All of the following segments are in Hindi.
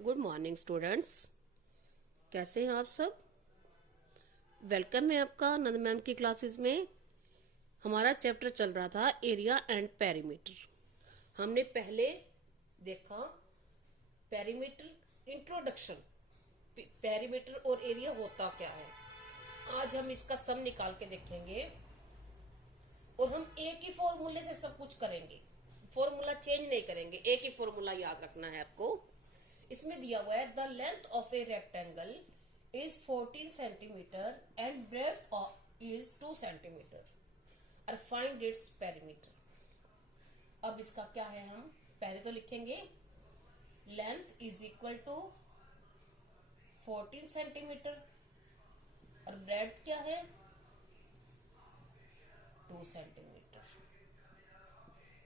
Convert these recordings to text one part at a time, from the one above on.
Good morning students. कैसे हैं आप सब? वेलकम है आपका नंद मैम की क्लासेस में। हमारा चैप्टर चल रहा था एरिया एंड पेरीमीटर। हमने पहले देखा पेरीमीटर इंट्रोडक्शन, पेरीमीटर और एरिया होता क्या है। आज हम इसका सम निकाल के देखेंगे और हम एक ही फॉर्मूले से सब कुछ करेंगे। फॉर्मूला चेंज नहीं करेंगे, एक ही फॉर्मूला याद रखना है आपको। इसमें दिया हुआ है the length of a rectangle is 14 centimetre and breadth is 2 centimetre और फाइंड इट्स पेरीमीटर। अब इसका क्या है, हम पहले तो लिखेंगे length is equal to 14 centimetre और ब्रेड्थ क्या है 2 सेंटीमीटर।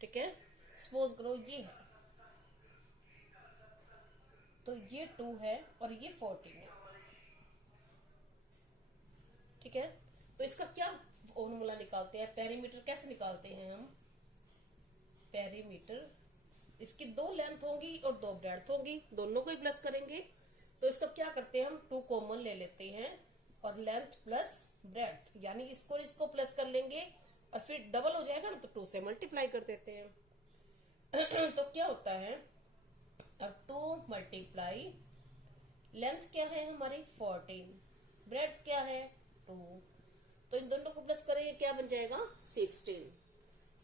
ठीक है, सपोज करो ये है, तो ये 2 है और ये 14 है। ठीक है, तो इसका क्या फॉर्मूला निकालते हैं, पेरीमीटर कैसे निकालते हैं हम। पेरीमीटर, इसकी 2 लेंथ होंगी और 2 ब्रेड्थ होंगी, दोनों को ही प्लस करेंगे। तो इसका क्या करते हैं, हम 2 कॉमन ले लेते हैं और लेंथ प्लस ब्रेड्थ, यानी इसको प्लस कर लेंगे और फिर डबल हो जाएगा ना, तो 2 से मल्टीप्लाई कर देते हैं। तो क्या होता है, और 2 मल्टीप्लाई लेंथ क्या है हमारी 14, ब्रेड्थ क्या है 2, तो इन दोनों को प्लस करेंगे क्या बन जाएगा 16।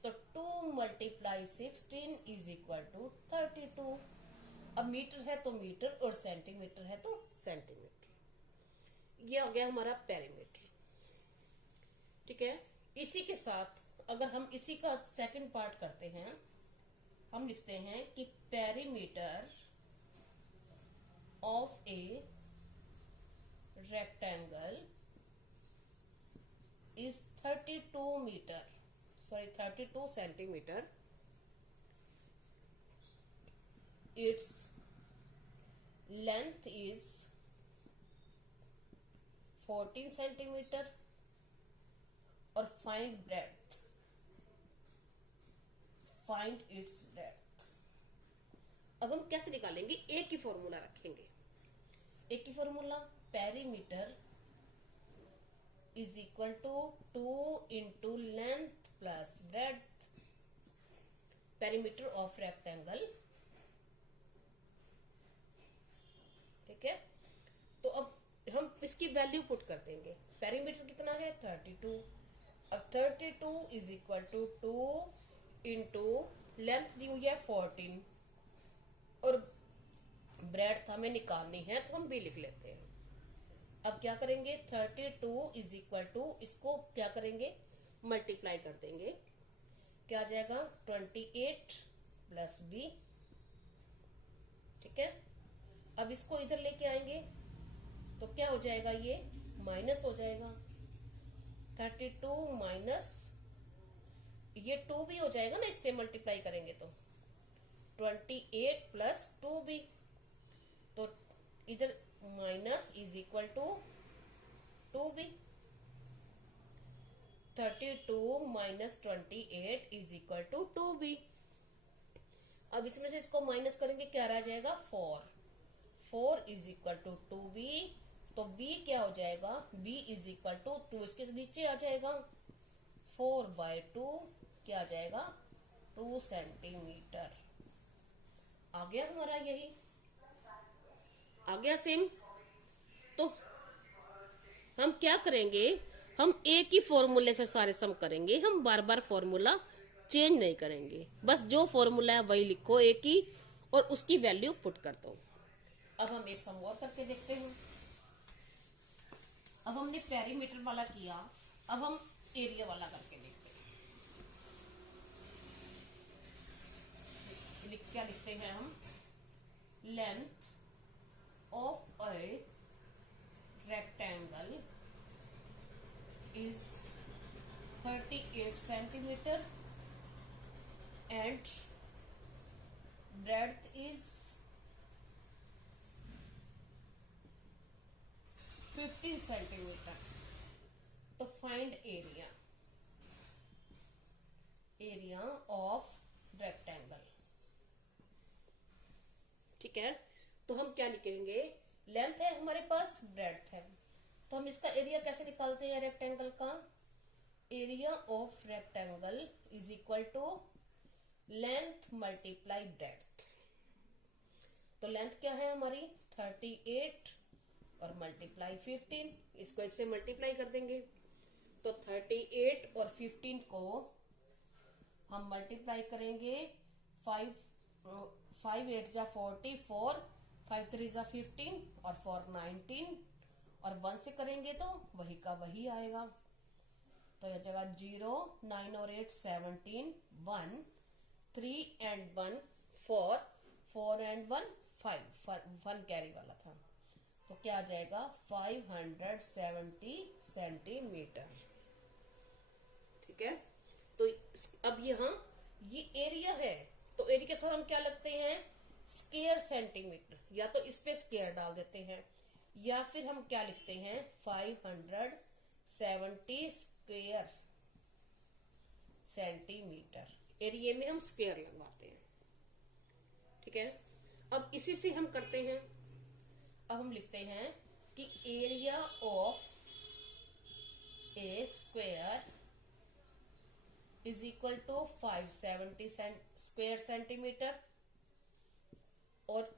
तो 2 मल्टीप्लाई 16 इज इक्वल टू 32। अब मीटर है तो मीटर और सेंटीमीटर है तो सेंटीमीटर। ये आ गया हमारा पेरीमीटर। ठीक है, इसी के साथ अगर हम इसी का सेकंड पार्ट करते हैं, हम लिखते हैं कि perimeter of a rectangle is 32 centimeter. Its length is 14 centimeter और find its breadth। अब हम कैसे निकालेंगे, एक ही फॉर्मूला रखेंगे। एक ही formula, perimeter is equal to 2 into length plus breadth, perimeter of rectangle। ठीक है, तो अब हम इसकी वैल्यू पुट कर देंगे। पेरीमीटर कितना है 32, अब 32 is equal to 2 into length दी हुई है 14 और ब्रेड्थ हमें निकालनी है, तो हम भी लिख लेते हैं। अब क्या करेंगे, 32 इज इक्वल टू, इसको क्या करेंगे मल्टीप्लाई कर देंगे, क्या आ जाएगा 28 प्लस बी। ठीक है, अब इसको इधर लेके आएंगे तो क्या हो जाएगा, ये माइनस हो जाएगा। 32 माइनस ये 2 भी हो जाएगा ना, इससे मल्टीप्लाई करेंगे तो 28 प्लस 2b, तो इधर minus is equal to 2b। 32 minus 28 is equal to 2b। अब इसमें से इसको माइनस करेंगे, क्या रह जाएगा 4 इज इक्वल टू 2b। तो b क्या हो जाएगा, b इज इक्वल टू 2, इसके नीचे आ जाएगा 4/2, क्या आ जाएगा 2 सेंटीमीटर। आ गया हमारा, यही आ गया सेम। तो हम क्या करेंगे, हम एक ही फॉर्मूले से सारे सम करेंगे, हम बार बार फॉर्मूला चेंज नहीं करेंगे। बस जो फॉर्मूला है वही लिखो एक ही और उसकी वैल्यू पुट कर दो। अब हम एक सम और करके देखते हैं। अब हमने पेरीमीटर वाला किया, अब हम एरिया वाला करके देखते हैं। क्या लिखते हैं हम, length of a rectangle is 38 centimeter and breadth is 15 centimeter। तो find area of rectangle। ठीक है, तो हम क्या लिखेंगे, लेंथ है हमारे पास, ब्रेड्थ है, तो हम इसका एरिया कैसे निकालते हैं रेक्टेंगल का, area of rectangle is equal to length multiply breadth. तो लेंथ क्या है हमारी 38 और मल्टीप्लाई 15, इसको इससे मल्टीप्लाई कर देंगे, तो 38 और 15 को हम मल्टीप्लाई करेंगे, 5 8 जा 44, 5 3 जा 15 और 4 19, और 1 से करेंगे तो वही का वही आएगा, तो यह जगह 0 9 और 8 17 1 3 एंड 1 4 4 एंड 1 5 1 कैरी वाला था, तो क्या आ जाएगा 570 सेंटीमीटर। ठीक है, तो अब यहाँ ये एरिया है, तो एरिया के साथ हम क्या लगते हैं, स्क्वायर सेंटीमीटर, या तो इस पे स्क्वायर डाल देते हैं, या फिर हम क्या लिखते हैं 570 स्क्वायर सेंटीमीटर, एरिया में हम स्क्वायर लगवाते हैं। ठीक है, अब इसी से हम करते हैं, अब हम लिखते हैं कि area of a square is equal to 570 square centimetre, और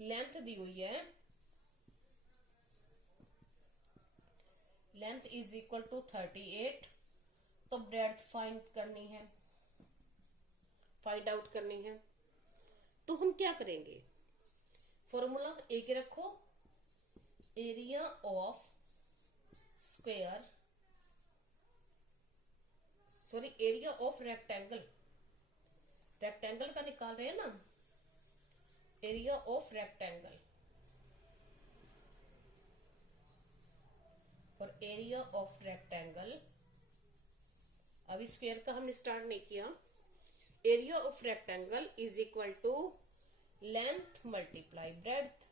लेंथ दी हुई है, लेंथ इज इक्वल टू 38, तो ब्रेड्थ फाइंड करनी है, फाइंड आउट करनी है, तो हम क्या करेंगे, फॉर्मूला एक रखो, area of square, sorry area of rectangle, rectangle का निकाल रहे हैं ना, एरिया ऑफ रेक्टेंगल और एरिया ऑफ रेक्टेंगल, अभी स्क्वायर का हमने स्टार्ट नहीं किया, area of rectangle is equal to length multiply breadth.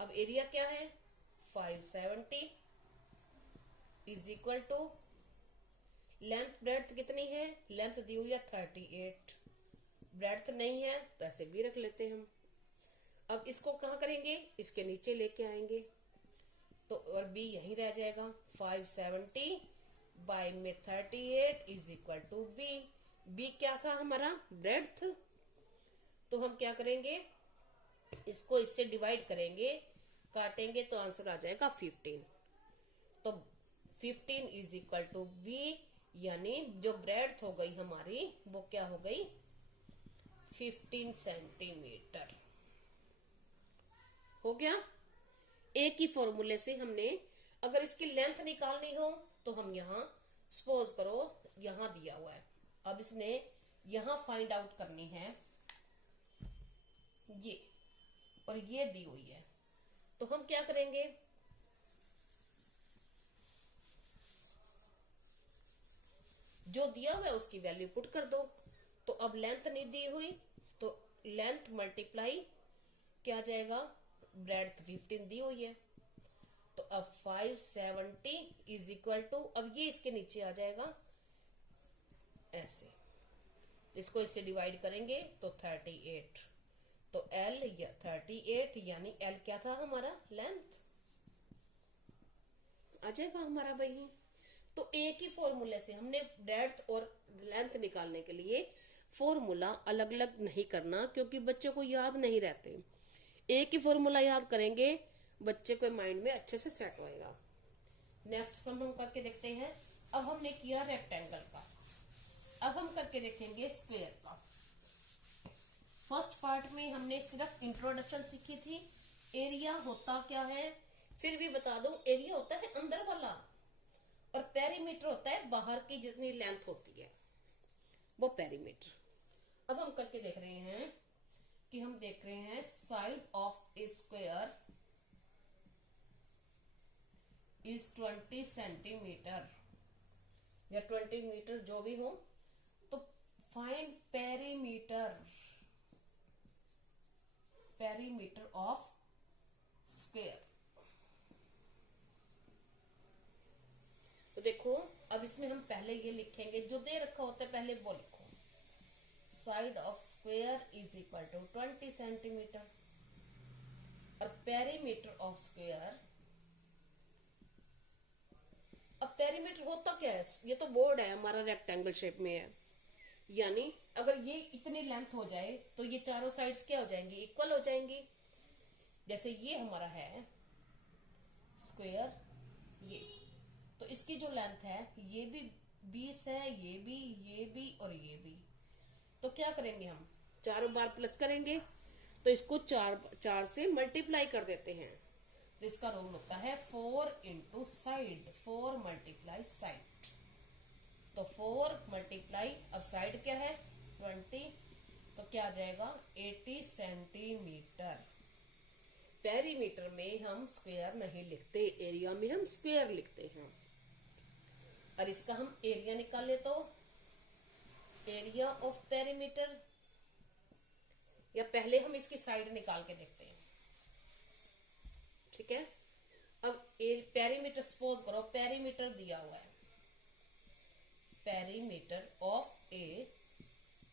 अब एरिया क्या है 570 is equal to length breadth कितनी है, लेंथ दी हुई है 38, ब्रेड्थ नहीं है तो ऐसे भी रख लेते हैं हम। अब इसको कहाँ करेंगे, इसके नीचे लेके आएंगे, तो और बी यहीं रह जाएगा, 570 बाय में 38 is equal to b, b क्या था हमारा ब्रेड्थ, तो हम क्या करेंगे, इसको इससे डिवाइड करेंगे, काटेंगे तो आंसर आ जाएगा 15, तो 15 इज इक्वल टू बी, यानी जो ब्रेड्थ हो गई हमारी वो क्या हो गई 15 सेंटीमीटर हो गया। एक ही फॉर्मूले से हमने, अगर इसकी लेंथ निकालनी हो तो हम यहाँ सपोज करो यहाँ दिया हुआ है, अब इसने यहाँ फाइंड आउट करनी है ये, और ये दी हुई है, तो हम क्या करेंगे, जो दिया हुआ है उसकी वैल्यू पुट कर दो, तो अब लेंथ नहीं दी हुई तो लेंथ मल्टीप्लाई क्या आ जाएगा, ब्रेड्थ 15 दी हुई है, तो अब 570 इज इक्वल टू, अब ये इसके नीचे आ जाएगा ऐसे, इसको इससे डिवाइड करेंगे तो 38, तो L या 38 यानी L क्या था हमारा लेंथ आ जाएगा हमारा वही। तो एक ही फॉर्मूले से हमने ब्रेड्थ और लेंथ निकालने के लिए फॉर्मूला अलग अलग नहीं करना, क्योंकि बच्चों को याद नहीं रहते, एक ही फॉर्मूला याद करेंगे बच्चे को माइंड में अच्छे से सेट होएगा। नेक्स्ट सम हम करके देखते हैं, अब हमने किया रेक्टेंगल का, अब हम करके देखेंगे स्क्वायर का। फर्स्ट पार्ट में हमने सिर्फ इंट्रोडक्शन सीखी थी, एरिया होता क्या है, फिर भी बता दूं, एरिया होता है अंदर वाला और पेरीमीटर होता है बाहर की जितनी लेंथ होती है वो पेरीमीटर। अब हम करके देख रहे हैं कि हम देख रहे हैं side of a square is 20 centimetre या 20 मीटर जो भी हो, तो find perimeter, perimeter of square. तो देखो अब इसमें हम पहले ये लिखेंगे, जो दे रखा होता है पहले वो लिखो, side of square is equal to 20 centimetre, और पेरीमीटर ऑफ स्क्वायर। अब पेरीमीटर होता क्या है, ये तो बोर्ड है हमारा, रेक्टेंगल शेप में है, यानी अगर ये इतनी लेंथ हो जाए तो ये चारों साइड्स क्या हो जाएंगी, इक्वल हो जाएंगी। जैसे ये हमारा है स्क्वायर, ये तो इसकी जो लेंथ है ये भी 20 है, ये भी और ये भी। तो क्या करेंगे हम, चारों बार प्लस करेंगे, तो इसको चार से मल्टीप्लाई कर देते हैं। तो इसका रूल होता है 4 इंटू साइड, 4 मल्टीप्लाई साइड। तो 4 मल्टीप्लाई, अब साइड क्या है 20, तो क्या आ जाएगा 80 सेंटीमीटर। पेरीमीटर में हम स्क्वायर नहीं लिखते, एरिया में हम स्क्वायर लिखते हैं। और इसका हम एरिया निकाले तो एरिया ऑफ पेरीमीटर, या पहले हम इसकी साइड निकाल के देखते हैं, ठीक है। अब पेरीमीटर, सपोज करो पेरीमीटर दिया हुआ है, perimeter of a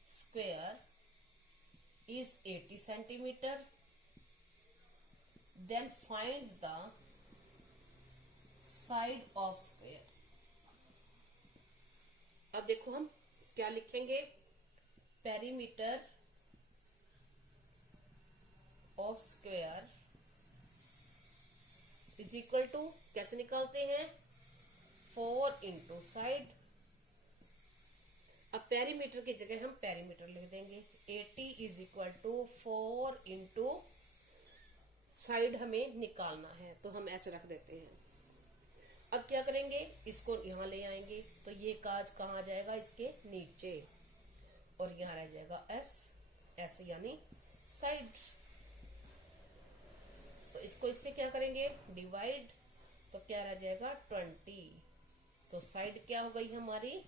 square is 80 centimetre, then find the side of square. अब देखो हम क्या लिखेंगे, perimeter of square is equal to, कैसे निकालते हैं 4 इंटू साइड। अब पेरीमीटर की जगह हम पेरीमीटर लिख देंगे, 80 is equal to 4 into side हमें निकालना है, तो हम ऐसे रख देते हैं। अब क्या करेंगे, इसको यहां ले आएंगे, तो ये काज कहाँ आ जाएगा, इसके नीचे, और यहां रह जाएगा एस, एस यानी साइड। तो इसको इससे क्या करेंगे डिवाइड, तो क्या रह जाएगा 20। तो साइड क्या हो गई हमारी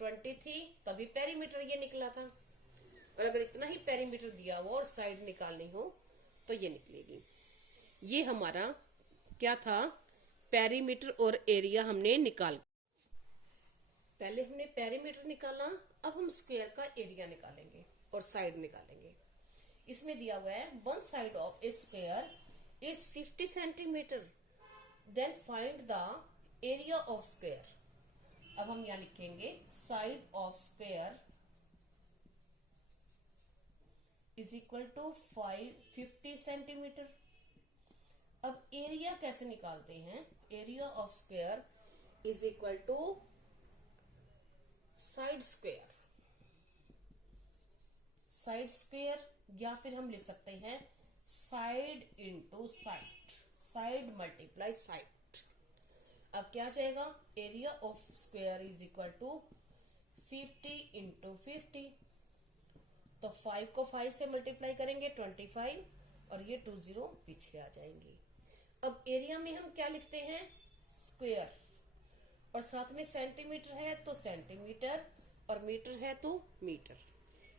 20 थी, तभी पेरीमीटर ये निकला था। और अगर इतना ही पेरीमीटर दिया हो और साइड निकालनी हो तो ये निकलेगी। ये हमारा क्या था, पेरीमीटर और एरिया हमने निकाल, पहले हमने पेरीमीटर निकाला, अब हम स्क्वायर का एरिया निकालेंगे और साइड निकालेंगे। इसमें दिया हुआ है one side of a square is 50 centimetre, then find the area of square. अब हम यहां लिखेंगे side of square is equal to 50 centimetre. अब एरिया कैसे निकालते हैं, area of square is equal to side square, side square, या फिर हम लिख सकते हैं side into side, side multiply side. अब क्या जाएगा, area of square is equal to 50 into 50, तो 5 को 5 से मल्टीप्लाई करेंगे 25, और ये 20 पीछे आ जाएंगे। अब एरिया में हम क्या लिखते हैं स्क्वायर, और साथ में सेंटीमीटर है तो सेंटीमीटर, और मीटर है तो मीटर,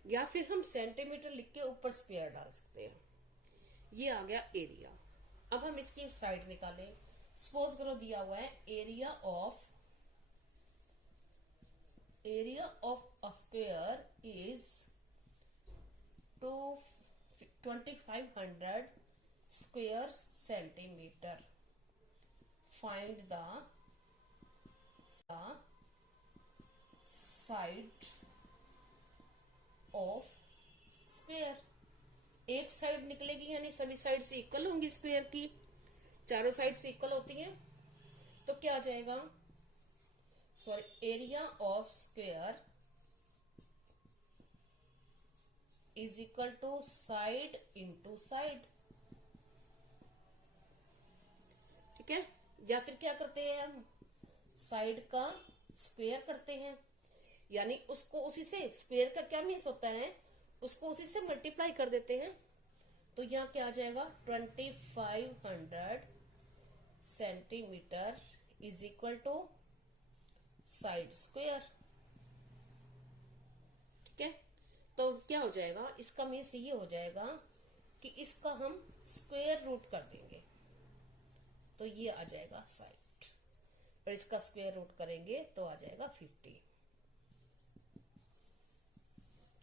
या फिर हम सेंटीमीटर लिख के ऊपर स्क्वायर डाल सकते हैं। ये आ गया एरिया। अब हम इसकी साइड निकालें, सपोज करो दिया हुआ है area of a square is 2500 square centimetre, find the side of square. एक साइड निकलेगी यानी सभी साइड से इक्वल होंगी, स्क्वायर की चारों साइड से इक्वल होती हैं, तो क्या आ जाएगा, sorry, area of square is equal to side into side, ठीक है। या फिर क्या करते हैं हम, साइड का स्क्वायर करते हैं, यानी उसको उसी से, स्क्वायर का क्या मीन्स होता है, उसको उसी से मल्टीप्लाई कर देते हैं। तो यहाँ क्या आ जाएगा 2500 centimetre is equal to side square, ठीक है। तो क्या हो जाएगा, इसका मीन्स ये हो जाएगा कि इसका हम स्क्वायर रूट कर देंगे, तो ये आ जाएगा साइड, और इसका स्क्वायर रूट करेंगे तो आ जाएगा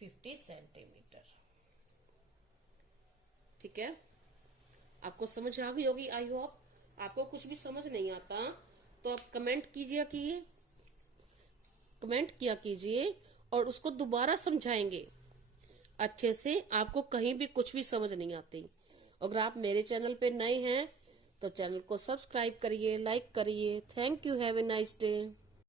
50 सेंटीमीटर, ठीक है। आपको समझ आ गई होगी आई होप। आपको कुछ भी समझ नहीं आता तो आप कमेंट किया कीजिए और उसको दोबारा समझाएंगे अच्छे से। आपको कहीं भी कुछ भी समझ नहीं आती। अगर आप मेरे चैनल पे नए हैं तो चैनल को सब्सक्राइब करिए, लाइक करिए। Thank you, have a nice day.